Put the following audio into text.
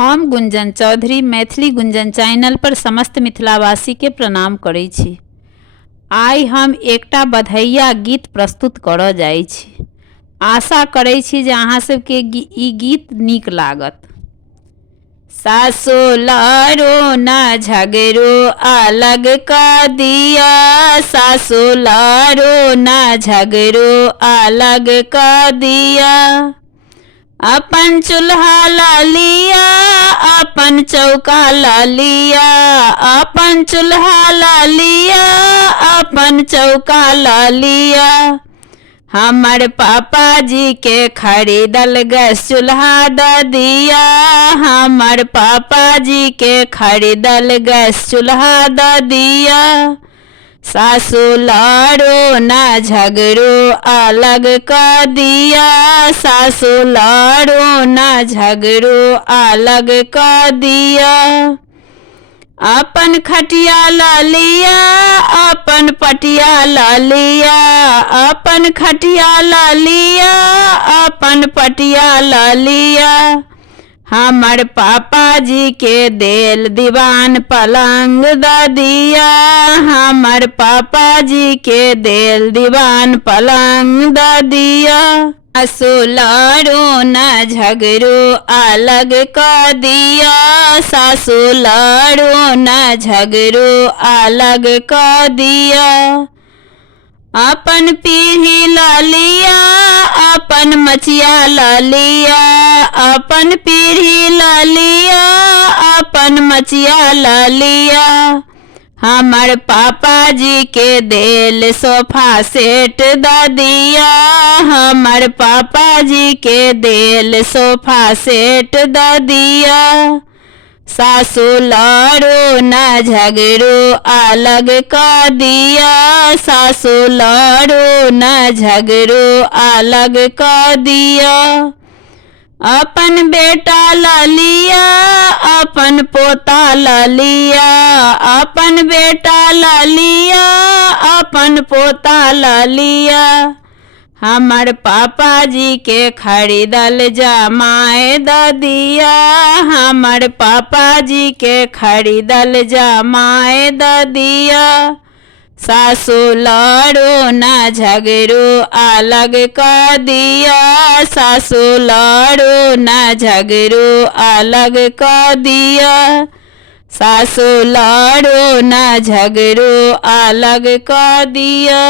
हम गुंजन चौधरी मैथिली गुंजन चैनल पर समस्त मिथिलावासी के प्रणाम करै छी। आइ हम एकटा बधाइया गीत प्रस्तुत करऽ जाइ छी। आशा करै छी जे अहाँ सबके ई गीत नीक लागत। सासो लारो ना झगड़ो अलग का दिया, सासो लारो ना झगड़ो अलग का दिया। अपन चूल्हा ला लिया, अपन चौका ला लिया, अपन चूल्हा ला लिया, अपन चौका ला लिया। हमर पापा जी के खरीदल गैस चूल्हा द दिया, हमर पापा जी के खरीदल गैस चूल्हा द दिया। सासू लारो ना झगड़ो अलग का दिया, सासू लारो ना झगड़ो अलग का दिया। अपन खटिया ला लिया, अपन पटिया ला लिया, अपन खटिया ला लिया, अपन पटिया ला लिया। हमर पापा जी के देल दीवान पलंग द दिया, हमर पापा जी के देल दीवान पलंग द दिया। सासू लारो ना झगड़ो अलग का दिया, सासू लारो ना झगड़ो अलग का दिया। अपन पीढ़ी ला लिया, अपन मचिया ला लिया, अपन पीढ़ी ला लिया, अपन मचिया ला लिया। हमर पापा जी के देल सोफा सेट द दिया, हमर पापा जी के देल सोफा सेट द दिया। सासू लारो ना झगड़ो अलग का दिया, सासू लारो ना झगड़ो अलग का दिया। अपन बेटा ला लिया, अपन पोता ला लिया, अपन बेटा ला लिया, अपन पोता ला लिया। हमर पापा जी के खरीदल जमाए द दिया, हमर पापा जी के खरीदल जमाए द दिया। सासू लारो ना झगड़ो अलग का दिया, सासू लारो ना झगड़ो अलग का दिया। सासू लारो ना झगड़ो अलग का दिया।